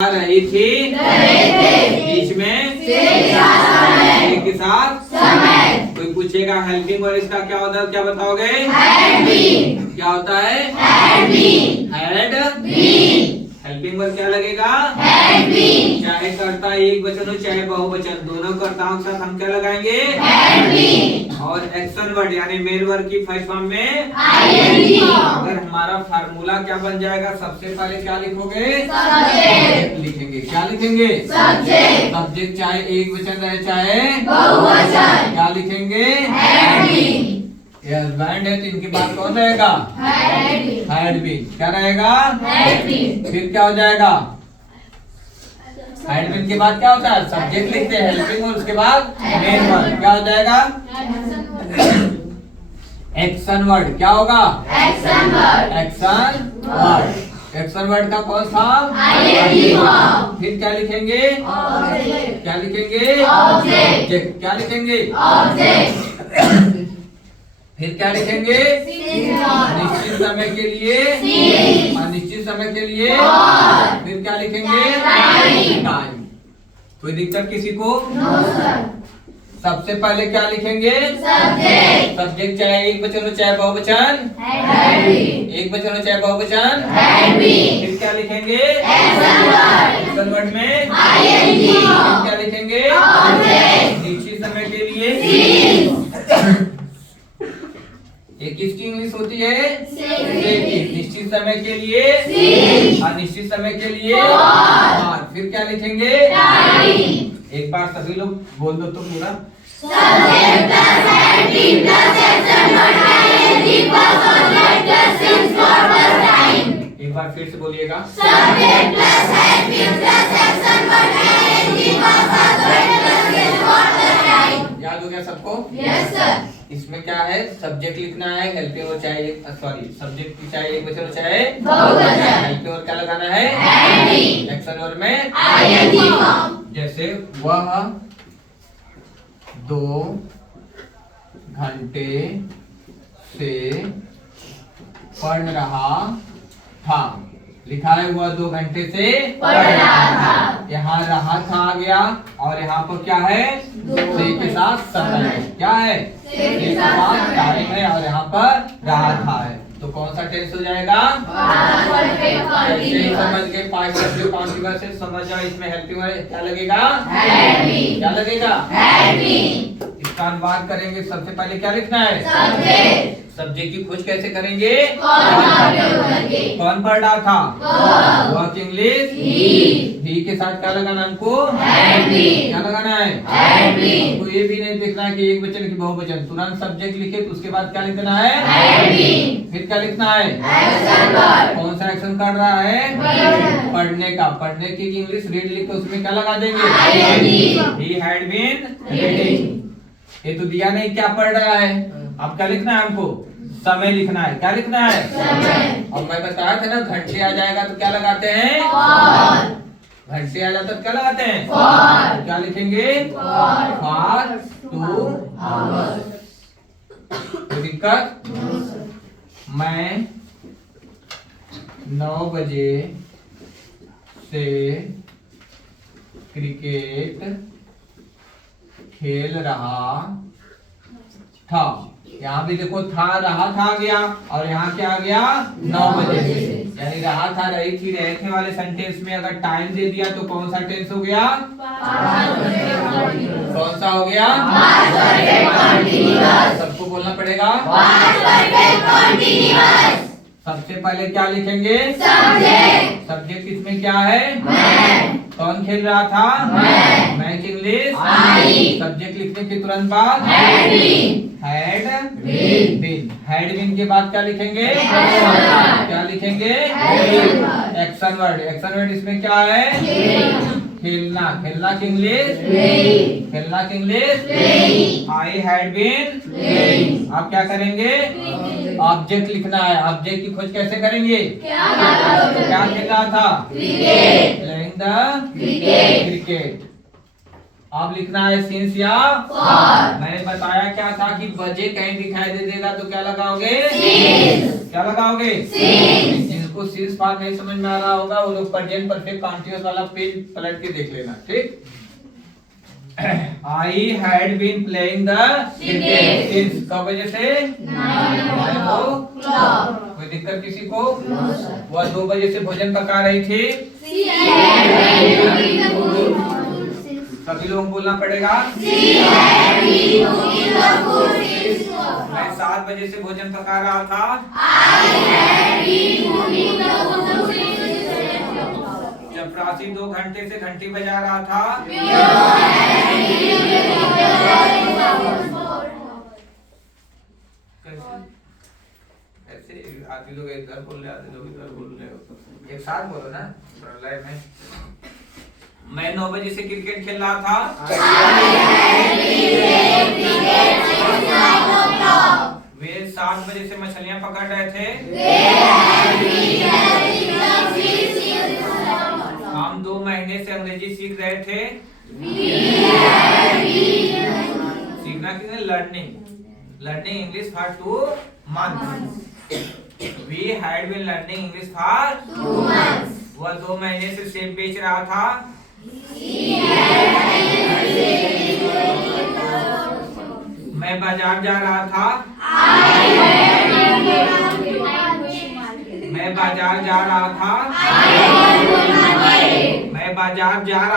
रही थी बीच में एक के साथ कोई पूछेगा हेल्पिंग और इसका क्या होता है, क्या बताओगे? क्या होता है? हैड हेल्पिंग वर्ब क्या लगेगा? चाहे कर्ता एक वचन हो चाहे बहुवचन, दोनों कर्ताओं के साथ हम क्या लगाएंगे? और एक्शन वर्ड यानी मेन वर्ब की फर्स्ट फॉर्म में अगर हमारा फार्मूला क्या बन जाएगा, सबसे पहले क्या लिखोगे? सब्जेक्ट लिखेंगे। क्या लिखेंगे? सब्जेक्ट चाहे एक वचन रहे चाहे बहुवचन, क्या लिखेंगे? ये हस्बैंड है तो इनके बाद कौन रहेगा? Had been. क्या रहेगा? फिर क्या हो जाएगा? हैड बीन के बाद क्या होता है? सब्जेक्ट लिखते हैं हेल्पिंग और उसके बाद मेन वर्ब। क्या हो जाएगा? Action word. क्या होगा? Action word. एक्शन वर्ड का कौन सा? फिर क्या लिखेंगे? क्या लिखेंगे? ऑब्जेक्ट। क्या लिखेंगे? फिर क्या लिखेंगे? निश्चित समय के लिए अनिश्चित समय के लिए फिर क्या लिखेंगे? टाइम। कोई दिक्कत किसी को? सबसे पहले क्या लिखेंगे? सब्जेक्ट चाहे एक वचन हो चाहे बहुवचन, एक वचन हो चाहे बहुवचन। फिर क्या लिखेंगे? एक्शन वर्ड में फिर क्या लिखेंगे? निश्चित समय के लिए एक किसकी इंग्लिश होती है? निश्चित समय के लिए अनिश्चित समय के लिए और फिर क्या लिखेंगे? एक बार सभी लोग बोल दो तो पूरा। एक बार फिर से बोलिएगा। याद हो गया सबको? Yes sir. इसमें क्या है? सब्जेक्ट लिखना है हेल्पिंग और चाहे सब्जेक्ट चाहे एक वचन हो चाहे बहुवचन, हेल्पिंग और क्या लगाना है? एक्शन वर्ब में जैसे वह 2 घंटे से पढ़ रहा था। लिखा है वह 2 घंटे से पढ़ रहा था। यहाँ रहा था आ गया और यहाँ पर क्या है? से के साथ समय है। क्या है? से के साथ टाइम है और यहाँ पर रहा था है। तो कौन सा टेंस हो जाएगा? समझ गए? पास्ट कॉन्टिन्यूअस से समझ जाओ। इसमें हेल्पिंग क्या लगेगा? क्या लगेगा? इसका अनुवाद करेंगे। सबसे पहले क्या लिखना है? सब्जेक्ट की खोज कैसे करेंगे? कौन पढ़ रहा था? वह इंग्लिश ही के साथ क्या लगाना हमको? क्या लगाना है? हमको ये भी नहीं देखना है कि एक वचन की बहुवचन, तुरंत सब्जेक्ट लिखे तो उसके बाद क्या लिखना है? फिर क्या लिखना है? कौन सा एक्शन कर रहा है? पढ़ने का। पढ़ने की इंग्लिश रीड लिख के उसमें क्या लगा देंगे? He had been reading। ये तो दिया नहीं क्या पढ़ रहा है। अब क्या लिखना है हमको? समय लिखना है। क्या लिखना है? अब मैं बताया था ना घंटे आ जाएगा तो क्या लगाते हैं? घंटे आ जाता तो क्या लगाते हैं? तो क्या लिखेंगे? For 2 hours. कोई दिक्कत? मैं 9 बजे से क्रिकेट खेल रहा था। यहाँ भी देखो था रहा था आ गया और यहाँ क्या आ गया? 9 बजे से। यानी रहा था रही थी रहे थे वाले सेंटेंस में अगर टाइम दे दिया तो कौन सा टेंस हो गया? कौन सा हो गया? सबको बोलना पड़ेगा। सबसे पहले क्या लिखेंगे? सब्जेक्ट इसमें क्या है? कौन खेल रहा था? मैं इंग्लिश सब्जेक्ट लिखने के तुरंत बाद हैड बीन के बाद क्या लिखेंगे? क्या लिखेंगे? Action word. एक्शन वर्ड इसमें क्या है? खेलना। खेलना की इंग्लिश आई हैड बीन। आप क्या करेंगे? ऑब्जेक्ट लिखना है। ऑब्जेक्ट की खोज कैसे करेंगे? क्या खेल रहा था? Playing the cricket. अब लिखना है सिंस या फॉर। मैंने बताया क्या था कि बजे कहीं दिखाई दे देगा तो क्या लगाओगे? क्या लगाओगे? जिसको सीन्स फॉर्म नहीं समझ में आ रहा होगा वो लोग प्रेजेंट परफेक्ट कंटीन्यूअस वाला पेज पलट के देख लेना, ठीक। I had been playing the cricket since कब बजे से 9 o'clock। कोई दिक्कत किसी को? वह 2 बजे से भोजन पका रही थी। सभी लोगों को बोलना पड़ेगा। मैं 7 बजे से भोजन पका रहा था। जब प्राची 2 घंटे से घंटी बजा रहा था। ऐसे आदमी लोग इधर बोल रहे, आदमी लोग इधर बोल रहे, एक साथ बोलो ना प्रलय में। मैं 9 बजे से क्रिकेट खेल रहा था। वे 7 बजे से मछलियां पकड़ रहे थे। हम 2 महीने से अंग्रेजी सीख रहे थे। सीखना किसने? Learning English for 2 months। We had been learning English for 2 months। वह 2 महीने से सेब बेच रहा था। मैं बाजार जा रहा था। मैं बाजार जा रहा था। मैं बाजार जा रहा